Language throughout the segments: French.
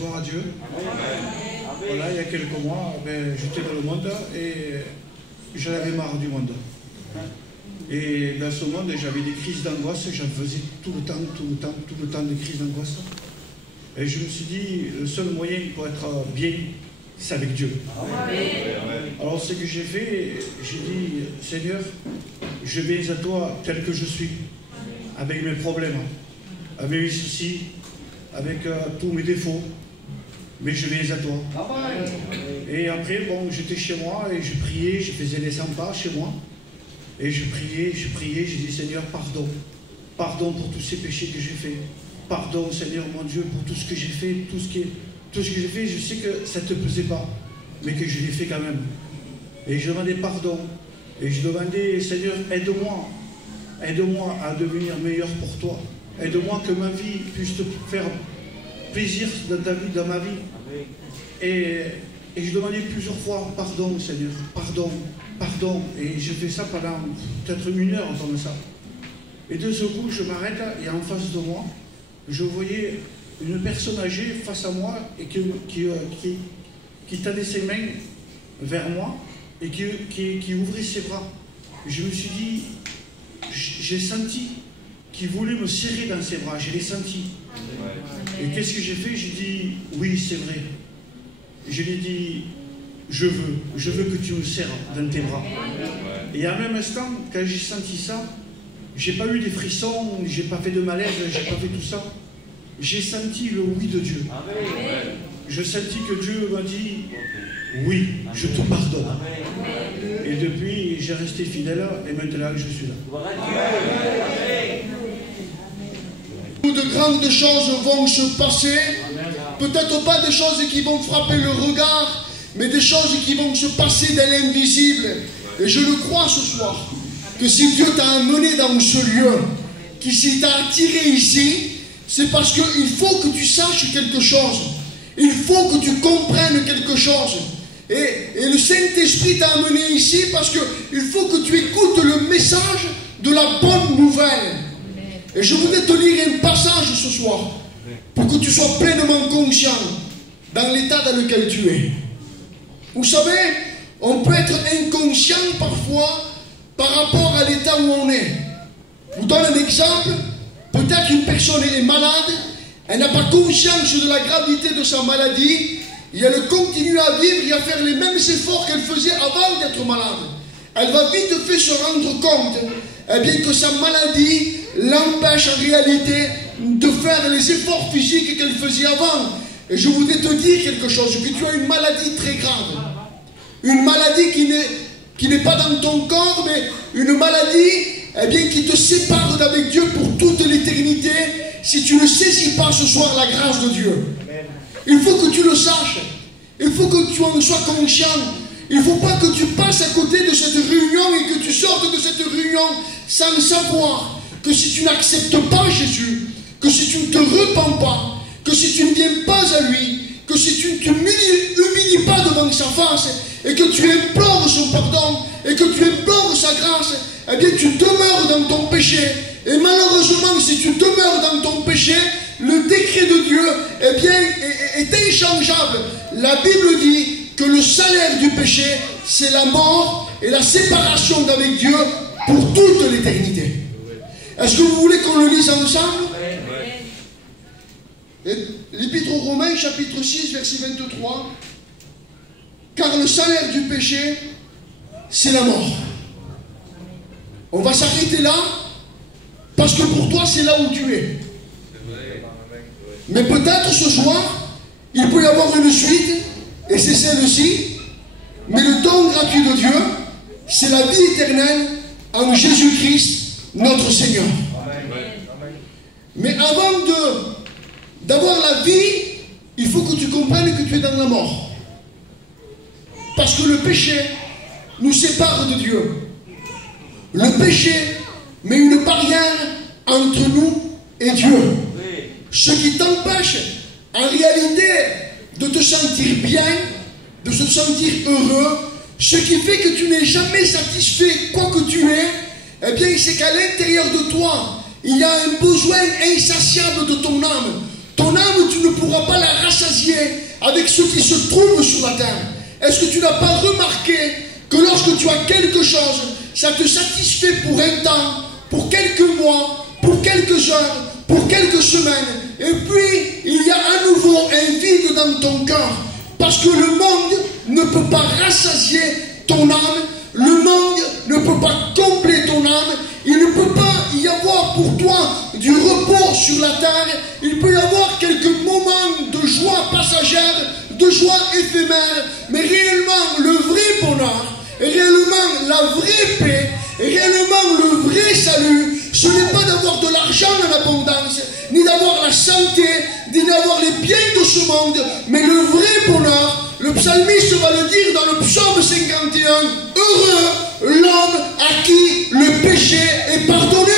gloire à Dieu. Voilà, il y a quelques mois, j'étais dans le monde et j'en avais marre du monde. Et dans ce monde, j'avais des crises d'angoisse, j'en faisais tout le temps des crises d'angoisse. Et je me suis dit, le seul moyen pour être bien, c'est avec Dieu. Alors ce que j'ai fait, j'ai dit, Seigneur, je viens à toi tel que je suis, avec mes problèmes, avec mes soucis, avec tous mes défauts, mais je viens à toi. Et après, bon, j'étais chez moi et je priais, je faisais les 100 pas chez moi, et je priais, j'ai dit, Seigneur, pardon. Pardon pour tous ces péchés que j'ai faits. Pardon, Seigneur, mon Dieu, pour tout ce que j'ai fait, tout ce que j'ai fait, je sais que ça ne te plaisait pas, mais que je l'ai fait quand même. Et je demandais pardon. Et je demandais, Seigneur, aide-moi. Aide-moi à devenir meilleur pour toi. Aide-moi que ma vie puisse te faire plaisir dans ta vie, dans ma vie. Et je demandais plusieurs fois, pardon, Seigneur, pardon, pardon. Et je fais ça pendant peut-être 1 heure, comme ça. Et de ce coup, je m'arrête et en face de moi, je voyais une personne âgée face à moi et qui tendait ses mains vers moi et qui ouvrait ses bras. Je me suis dit, j'ai senti qu'il voulait me serrer dans ses bras, je l'ai senti. Et qu'est-ce que j'ai fait? J'ai dit, oui, c'est vrai. Je lui ai dit, je veux que tu me serres dans tes bras. Et en même instant, quand j'ai senti ça, j'ai pas eu des frissons, j'ai pas fait de malaise, j'ai pas fait tout ça. J'ai senti le oui de Dieu. Je sentis que Dieu m'a dit, oui, je te pardonne. Et depuis, j'ai resté fidèle et maintenant je suis là. De grandes choses vont se passer, peut-être pas des choses qui vont frapper le regard, mais des choses qui vont se passer dans l'invisible. Et je le crois ce soir, que si Dieu t'a amené dans ce lieu, qu'il t'a attiré ici, c'est parce qu'il faut que tu saches quelque chose. Il faut que tu comprennes quelque chose. Et le Saint-Esprit t'a amené ici parce qu'il faut que tu écoutes le message de la bonne nouvelle. Et je voudrais te lire un passage ce soir pour que tu sois pleinement conscient dans l'état dans lequel tu es. Vous savez, on peut être inconscient parfois par rapport à l'état où on est. Je vous donne un exemple. Peut-être une personne est malade, elle n'a pas conscience de la gravité de sa maladie, et elle continue à vivre et à faire les mêmes efforts qu'elle faisait avant d'être malade. Elle va vite fait se rendre compte bien que sa maladie l'empêche en réalité de faire les efforts physiques qu'elle faisait avant. Et je voudrais te dire quelque chose, que tu as une maladie très grave. Une maladie qui n'est pas dans ton corps, mais une maladie qui te sépare d'avec Dieu pour toute l'éternité si tu ne saisis pas ce soir la grâce de Dieu. Il faut que tu le saches. Il faut que tu en sois conscient. Il ne faut pas que tu passes à côté de cette réunion et que tu sortes de cette réunion sans savoir que si tu n'acceptes pas Jésus, que si tu ne te repens pas, que si tu ne viens pas à lui, que si tu ne t'humilies pas devant sa face et que tu implores son pardon et que tu implores sa grâce, eh bien tu demeures dans ton péché. Et malheureusement, si tu demeures dans ton péché, le décret de Dieu est inchangeable. La Bible dit que le salaire du péché, c'est la mort et la séparation d'avec Dieu pour toute l'éternité. Est-ce que vous voulez qu'on le lise ensemble? L'Épître aux Romains, chapitre 6, verset 23. Car le salaire du péché, c'est la mort. On va s'arrêter là, parce que pour toi, c'est là où tu es. Mais peut-être ce soir, il peut y avoir une suite, et c'est celle-ci. Mais le don gratuit de Dieu, c'est la vie éternelle en Jésus-Christ, notre Seigneur. Mais avant d'avoir la vie, il faut que tu comprennes que tu es dans la mort. Parce que le péché nous sépare de Dieu. Le péché met une barrière entre nous et Dieu. Ce qui t'empêche, en réalité, de te sentir bien, de se sentir heureux, ce qui fait que tu n'es jamais satisfait, quoi que tu es, eh bien, c'est qu'à l'intérieur de toi, il y a un besoin insatiable de ton âme. Ton âme, tu ne pourras pas la rassasier rassasié avec ce qui se trouve sur la terre? Est-ce que tu n'as pas remarqué que lorsque tu as quelque chose, ça te satisfait pour un temps, pour quelques mois, pour quelques heures, pour quelques semaines, et puis il y a à nouveau un vide dans ton cœur, parce que le monde ne peut pas rassasier ton âme, le monde ne peut pas combler ton âme, il ne peut pas y avoir pour toi du repos sur la terre, il peut y avoir quelques moments de joie passagère, de joie éphémère, mais réellement le vrai bonheur, réellement la vraie paix, réellement le vrai salut, ce n'est pas d'avoir de l'argent en abondance, ni d'avoir la santé, ni d'avoir les biens de ce monde, mais le vrai bonheur, le psalmiste va le dire dans le psaume 51, heureux l'homme à qui le péché est pardonné.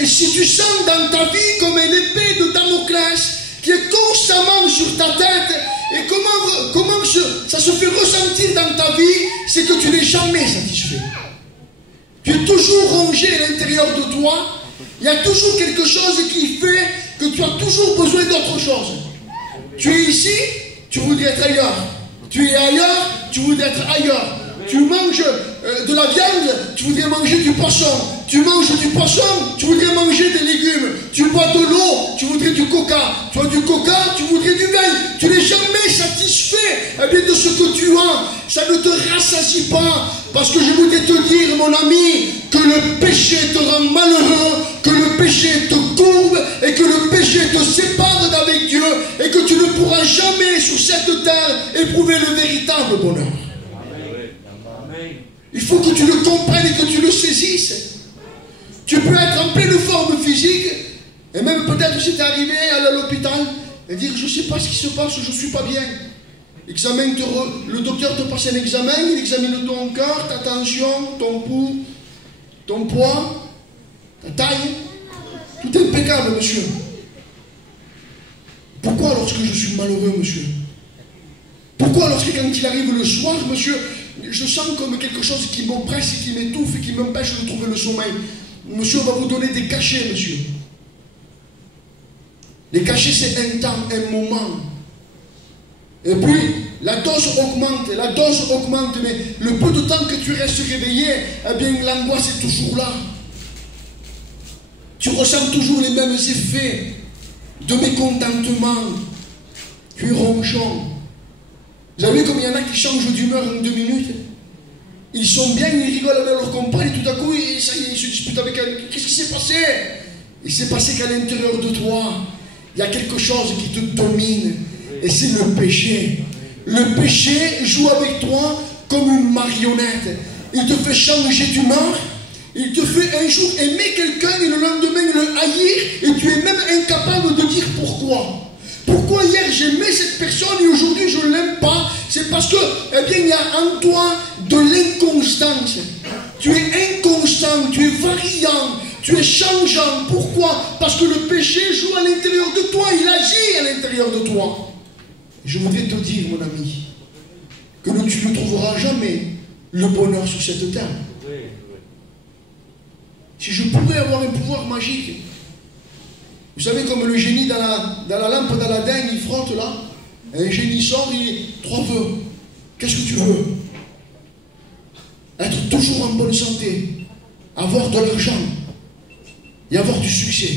Et si tu sens dans ta vie comme une épée de Damoclès qui est constamment sur ta tête, et comment ça se fait ressentir dans ta vie, c'est que tu n'es jamais satisfait. Tu es toujours rongé à l'intérieur de toi, il y a toujours quelque chose qui fait que tu as toujours besoin d'autre chose. Tu es ici, tu voudrais être ailleurs. Tu es ailleurs, tu voudrais être ailleurs. Tu manges de la viande, tu voudrais manger du poisson. Tu manges du poisson, tu voudrais manger des légumes. Tu bois de l'eau, tu voudrais du coca. Tu bois du coca, tu voudrais du vin. Tu n'es jamais satisfait de ce que tu as. Ça ne te rassasie pas. Parce que je voudrais te dire, mon ami, que le péché te rend malheureux, que le péché te courbe et que le péché te sépare d'avec Dieu et que tu ne pourras jamais sur cette terre éprouver le véritable bonheur. Il faut que tu le comprennes et que tu le saisisses. Tu peux être en pleine forme physique et même peut-être si tu es arrivé à l'hôpital et dire je ne sais pas ce qui se passe, je ne suis pas bien. Le docteur te passe un examen, il examine ton cœur, ta tension, ton pouls, ton poids, ta taille. Tout est impeccable, monsieur. Pourquoi lorsque je suis malheureux, monsieur? Pourquoi lorsque quand il arrive le soir, monsieur, je sens comme quelque chose qui m'oppresse et qui m'étouffe et qui m'empêche de trouver le sommeil? Monsieur, on va vous donner des cachets, monsieur. Les cachets, c'est un temps, un moment. Et puis, la dose augmente, mais le peu de temps que tu restes réveillé, eh bien, l'angoisse est toujours là. Tu ressens toujours les mêmes effets de mécontentement. Tu es ronchon. Vous avez vu comme il y en a qui changent d'humeur en 2 minutes? Ils sont bien, ils rigolent avec leur compagne, tout à coup, ils se disputent avec elle. Qu'est-ce qui s'est passé? Il s'est passé qu'à l'intérieur de toi, il y a quelque chose qui te domine. Et c'est le péché. Le péché joue avec toi comme une marionnette. Il te fait changer d'humeur. Il te fait un jour aimer quelqu'un et le lendemain le haïr. Et tu es même incapable de dire pourquoi. Pourquoi hier j'aimais cette personne et aujourd'hui je ne l'aime pas? C'est parce que, eh bien, il y a en toi de l'inconstance. Tu es inconstant, tu es variant, tu es changeant. Pourquoi? Parce que le péché joue à l'intérieur de toi, il agit à l'intérieur de toi. Je voudrais te dire, mon ami, que tu ne trouveras jamais le bonheur sur cette terre. Si je pourrais avoir un pouvoir magique, vous savez, comme le génie dans la lampe d'Aladin, il frotte là, un génie sort, il dit 3 vœux. Qu'est-ce que tu veux? Être toujours en bonne santé, avoir de l'argent et avoir du succès.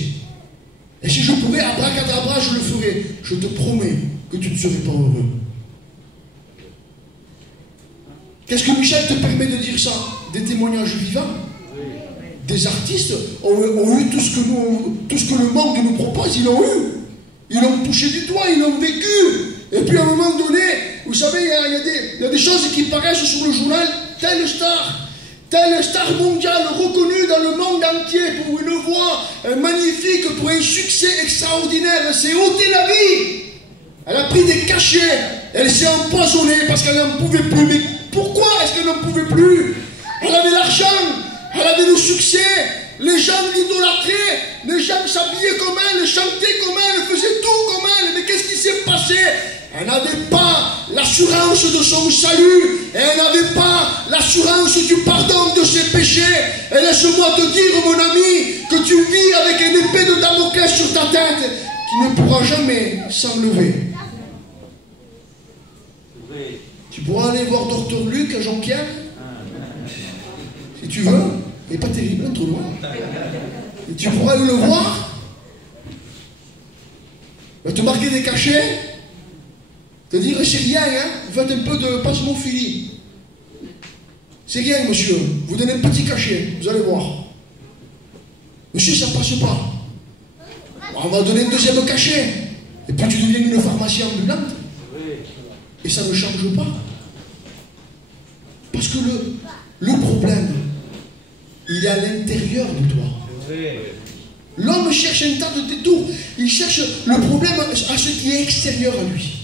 Et si je pouvais, abracadabra, je le ferais. Je te promets que tu ne serais pas heureux. Qu'est-ce que Michel te permet de dire ça? Des témoignages vivants. Des artistes ont eu tout ce que le monde nous propose, ils l'ont eu. Ils l'ont touché du doigt, ils l'ont vécu. Et puis à un moment donné, vous savez, il y a des choses qui paraissent sur le journal, telle star mondiale reconnue dans le monde entier pour une voix magnifique, pour un succès extraordinaire, s'est ôté la vie. Elle a pris des cachets, elle s'est empoisonnée parce qu'elle n'en pouvait plus. Mais pourquoi est-ce qu'elle n'en pouvait plus? Elle avait l'argent, elle avait le succès, les gens l'idolâtraient, les gens s'habillaient comme elle, chantaient comme elle, faisaient tout comme elle. Mais qu'est-ce qui s'est passé? Elle n'avait pas l'assurance de son salut, elle n'avait pas l'assurance du pardon de ses péchés. Et laisse-moi te dire, mon ami, que tu vis avec une épée de Damoclès sur ta tête qui ne pourra jamais s'enlever. Tu pourras aller voir Dr Luc à Jonquière, si tu veux. Il n'est pas terrible, trop loin. Et tu pourras aller le voir. Il va te marquer des cachets. Te dire, c'est rien, hein. Faites un peu de pasmophilie. C'est rien, monsieur. Vous donnez un petit cachet, vous allez voir. Monsieur, ça ne passe pas. On va donner un deuxième cachet. Et puis tu deviens une pharmacie ambulante. Et ça ne change pas. Parce que le problème, il est à l'intérieur de toi. L'homme cherche un tas de détours. Il cherche le problème à ce qui est extérieur à lui.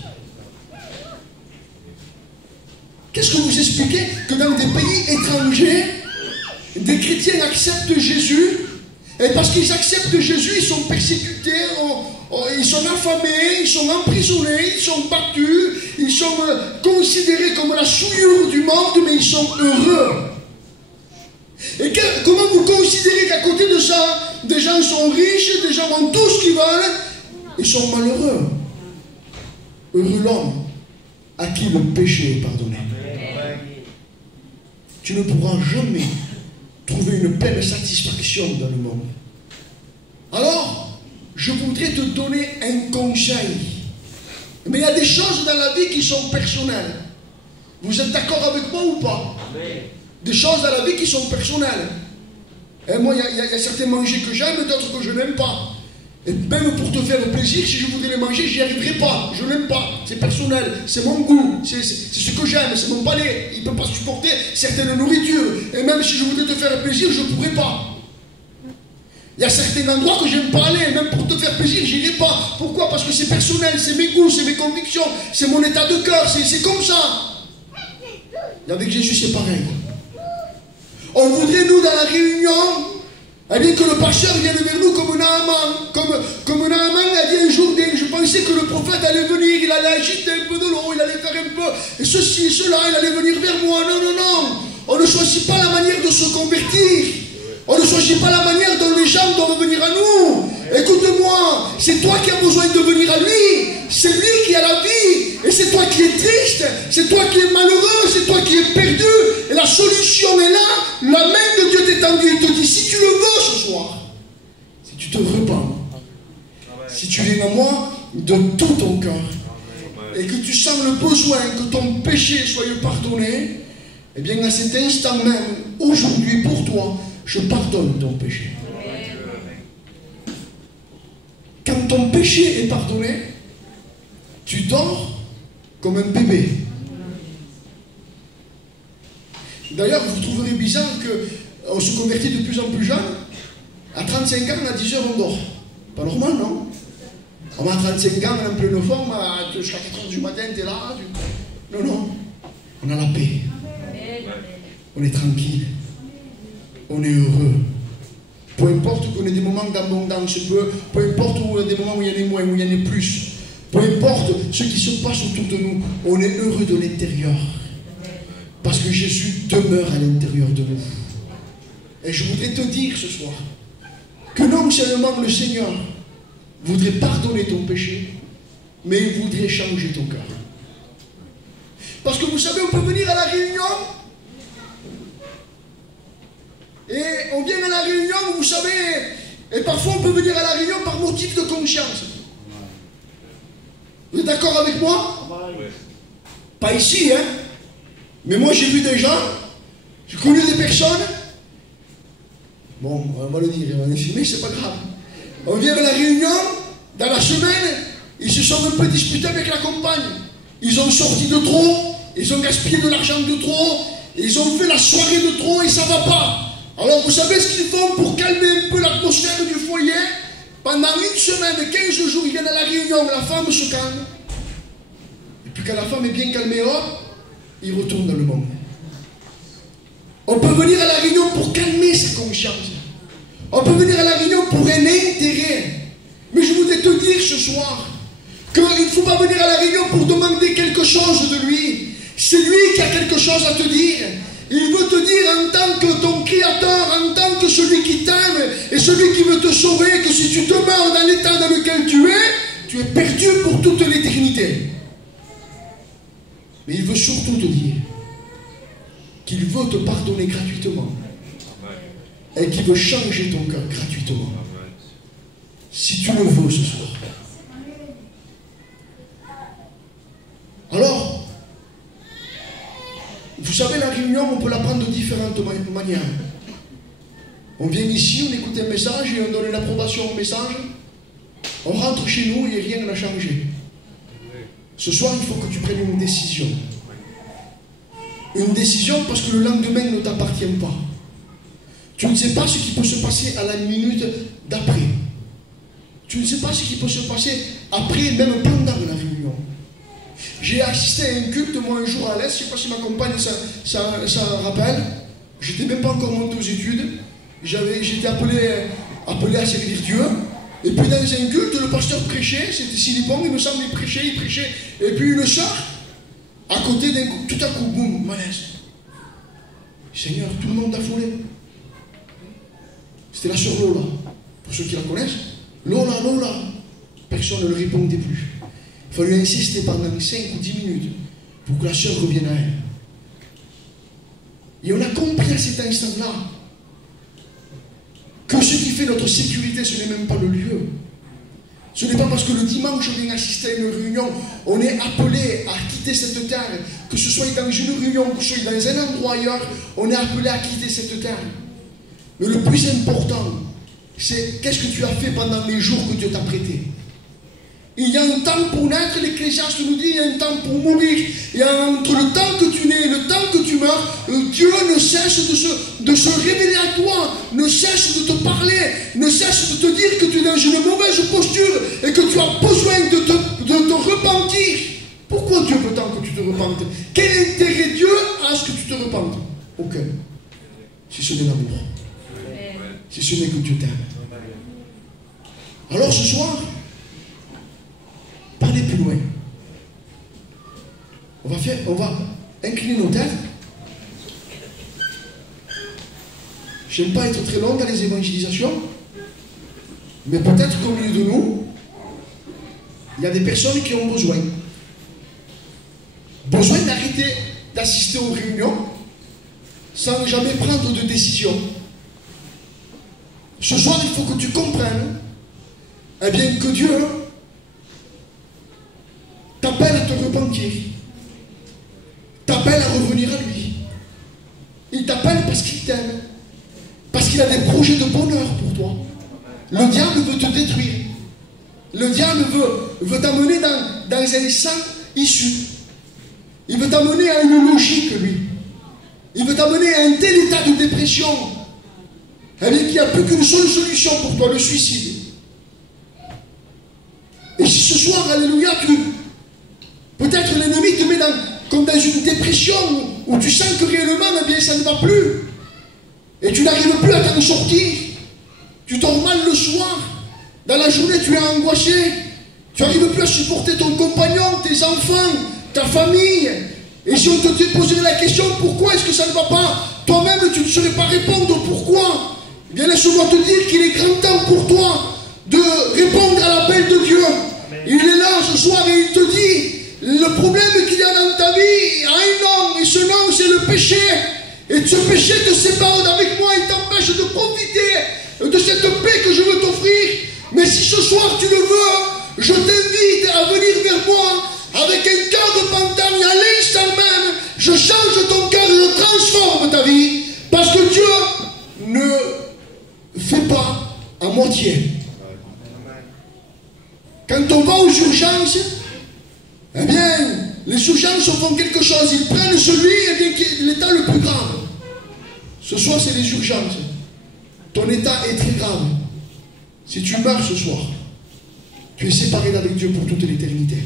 Qu'est-ce que vous expliquez? Que dans des pays étrangers, des chrétiens acceptent Jésus, et parce qu'ils acceptent Jésus, ils sont persécutés, ils sont affamés, ils sont emprisonnés, ils sont battus, ils sont considérés comme la souillure du monde, mais ils sont heureux. Et comment vous considérez qu'à côté de ça, des gens sont riches, des gens ont tout ce qu'ils veulent, ils sont malheureux? Heureux l'homme à qui le péché est pardonné. Tu ne pourras jamais trouver une pleine satisfaction dans le monde. Alors, je voudrais te donner un conseil. Mais il y a des choses dans la vie qui sont personnelles. Vous êtes d'accord avec moi ou pas? Des choses dans la vie qui sont personnelles. Et moi, il y a certains manger que j'aime et d'autres que je n'aime pas. Et même pour te faire plaisir, si je voudrais les manger, j'y arriverai pas. Je n'aime pas. C'est personnel. C'est mon goût. C'est ce que j'aime. C'est mon palais. Il ne peut pas supporter certaines nourritures. Et même si je voudrais te faire plaisir, je ne pourrais pas. Il y a certains endroits que j'aime pas aller. Même pour te faire plaisir, j'irai pas. Pourquoi? Parce que c'est personnel. C'est mes goûts, c'est mes convictions. C'est mon état de cœur. C'est comme ça. Et avec Jésus, c'est pareil. On voudrait, nous, dans la réunion, eh bien, que le pasteur vienne vers nous comme Naaman. Comme Naaman a dit un jour, je pensais que le prophète allait venir, il allait agiter un peu de l'eau, il allait faire un peu, et ceci et cela, il allait venir vers moi. Non, non, non. On ne choisit pas la manière de se convertir. On ne choisit pas la manière dont les gens doivent venir à nous. Écoute-moi, c'est toi qui as besoin de venir à lui. C'est lui qui a la vie. Et c'est toi qui es triste. C'est toi qui es malheureux. C'est toi qui es perdu. Et la solution est là. La main de Dieu t'est tendue. Il te dit, si tu le veux ce soir, si tu te repens, si tu viens à moi de tout ton cœur, et que tu sens le besoin que ton péché soit pardonné, eh bien à cet instant même, aujourd'hui pour toi, je pardonne ton péché. Quand ton péché est pardonné, tu dors comme un bébé. D'ailleurs, vous trouverez bizarre qu'on se convertit de plus en plus jeune. À 35 ans, à 10 heures, on dort. Pas normal, non? On a 35 ans, on est en pleine forme, jusqu'à 4 heures du matin, tu es là. Non, non. On a la paix. On est tranquille. On est heureux. Peu importe qu'on ait des moments d'abondance, peu importe où il y a des moments où il y en a moins, où il y en a plus. Peu importe ce qui se passe autour de nous, on est heureux de l'intérieur. Parce que Jésus demeure à l'intérieur de nous. Et je voudrais te dire ce soir que non seulement le Seigneur voudrait pardonner ton péché, mais il voudrait changer ton cœur. Parce que vous savez, on peut venir à la réunion et on vient à la réunion, vous savez, et parfois on peut venir à la réunion par motif de conscience. Vous êtes d'accord avec moi? Pas ici, hein? Mais moi j'ai vu des gens, j'ai connu des personnes. Bon, on va le dire, on va le filmer, c'est pas grave. On vient à la réunion, dans la semaine, ils se sont un peu disputés avec la compagne. Ils ont sorti de trop, ils ont gaspillé de l'argent de trop, ils ont fait la soirée de trop et ça va pas. Alors vous savez ce qu'ils font pour calmer un peu l'atmosphère du foyer? Pendant une semaine, 15 jours, ils viennent à la réunion, la femme se calme. Et puis quand la femme est bien calmée, hop, ils retournent dans le monde. On peut venir à la réunion pour calmer sa conscience. On peut venir à la réunion pour un intérêt. Mais je voudrais te dire ce soir qu'il ne faut pas venir à la réunion pour demander quelque chose de lui. C'est lui qui a quelque chose à te dire. Il veut te dire en tant que ton Créateur, en tant que celui qui t'aime et celui qui veut te sauver, que si tu demeures dans l'état dans lequel tu es perdu pour toute l'éternité. Mais il veut surtout te dire qu'il veut te pardonner gratuitement. Et qu'il veut changer ton cœur gratuitement. Si tu le veux ce soir. Alors, vous savez, la réunion, on peut la prendre de différentes manières. On vient ici, on écoute un message et on donne l'approbation au message. On rentre chez nous et rien n'a changé. Ce soir, il faut que tu prennes une décision. Une décision parce que le lendemain ne t'appartient pas. Tu ne sais pas ce qui peut se passer à la minute d'après. Tu ne sais pas ce qui peut se passer après, même pendant la réunion. J'ai assisté à un culte, moi, un jour à l'Est, je ne sais pas si ma compagne ça rappelle. Je n'étais même pas encore monté aux études. J'étais appelé à servir Dieu. Et puis dans un culte, le pasteur prêchait, c'était Silipon, il me semble, il prêchait. Et puis une soeur, à côté d'un coup, tout à coup, boum, malaise. Seigneur, tout le monde affolé. C'était la sœur Lola, pour ceux qui la connaissent. Lola. Personne ne le répondait plus. Il fallait insister pendant 5 ou 10 minutes pour que la sœur revienne à elle. Et on a compris à cet instant-là que ce qui fait notre sécurité, ce n'est même pas le lieu. Ce n'est pas parce que le dimanche on vient assister à une réunion, on est appelé à quitter cette terre, que ce soit dans une réunion, que ce soit dans un endroit ailleurs, on est appelé à quitter cette terre. Mais le plus important, c'est qu'est-ce que tu as fait pendant les jours que Dieu t'a prêté. Il y a un temps pour naître, l'Ecclésiaste nous dit, il y a un temps pour mourir. Et entre le temps que tu nais et le temps que tu meurs, Dieu ne cesse de se révéler à toi, ne cesse de te parler, ne cesse de te dire que tu es dans une mauvaise posture et que tu as besoin de te repentir. Pourquoi Dieu veut tant que tu te repentes? Quel intérêt Dieu a à ce que tu te repentes? Aucun. Si ce n'est l'amour. Si ce n'est que Dieu t'aime. Alors ce soir, pas aller plus loin. On va incliner nos têtes. Je n'aime pas être très long dans les évangélisations, mais peut-être qu'au milieu de nous, il y a des personnes qui ont besoin d'arrêter d'assister aux réunions sans jamais prendre de décision. Ce soir, il faut que tu comprennes eh bien, que Dieu t'appelle à te repentir, t'appelle à revenir à lui. Il t'appelle parce qu'il t'aime, parce qu'il a des projets de bonheur pour toi. Le diable veut te détruire. Le diable veut t'amener dans un sang issu. Il veut t'amener à une logique, lui. Il veut t'amener à un tel état de dépression, eh bien, qu'il n'y a plus qu'une seule solution pour toi, le suicide. Et si ce soir, alléluia, peut-être l'ennemi te met comme dans une dépression où tu sens que réellement, eh bien, ça ne va plus. Et tu n'arrives plus à t'en sortir. Tu dors mal le soir. Dans la journée, tu es angoissé. Tu n'arrives plus à supporter ton compagnon, tes enfants, ta famille. Et si on te posait la question, pourquoi est-ce que ça ne va pas? Toi-même, tu ne saurais pas répondre pourquoi. Eh bien, laisse-moi te dire qu'il est grand temps pour toi de répondre à l'appel de Dieu. Il est là ce soir et il te dit, le problème qu'il y a dans ta vie a un nom, et ce nom c'est le péché. Et ce péché te sépare avec moi, il t'empêche de profiter de cette paix que je veux t'offrir. Mais si ce soir tu le veux, je t'invite à venir vers moi avec un cœur repentant, et à l'instant même, je change ton cœur et je transforme ta vie. Parce que Dieu ne fait pas à moitié. Quand on va aux urgences, eh bien, les urgences font quelque chose. Ils prennent celui qui est l'état le plus grave. Ce soir, c'est les urgences. Ton état est très grave. Si tu meurs ce soir, tu es séparé d'avec Dieu pour toute l'éternité.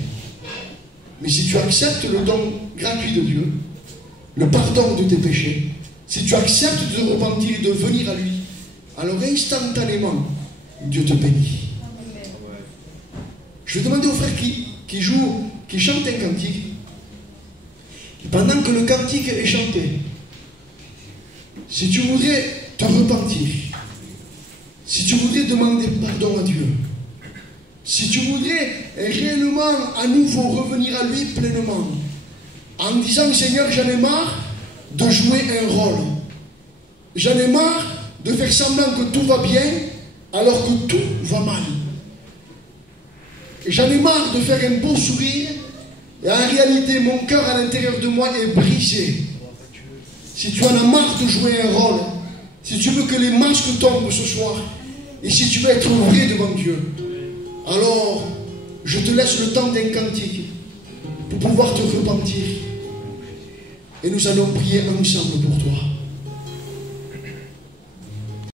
Mais si tu acceptes le don gratuit de Dieu, le pardon de tes péchés, si tu acceptes de te repentir et de venir à lui, alors instantanément, Dieu te bénit. Je vais demander aux frères qui chantent un cantique. Et pendant que le cantique est chanté, si tu voudrais te repentir, si tu voudrais demander pardon à Dieu, si tu voudrais réellement à nouveau revenir à lui pleinement, en disant, Seigneur, j'en ai marre de jouer un rôle. J'en ai marre de faire semblant que tout va bien alors que tout va mal. J'en ai marre de faire un beau sourire et en réalité mon cœur à l'intérieur de moi est brisé. Si tu en as marre de jouer un rôle, si tu veux que les masques tombent ce soir et si tu veux être vrai devant Dieu, alors je te laisse le temps d'un cantique pour pouvoir te repentir et nous allons prier ensemble pour toi.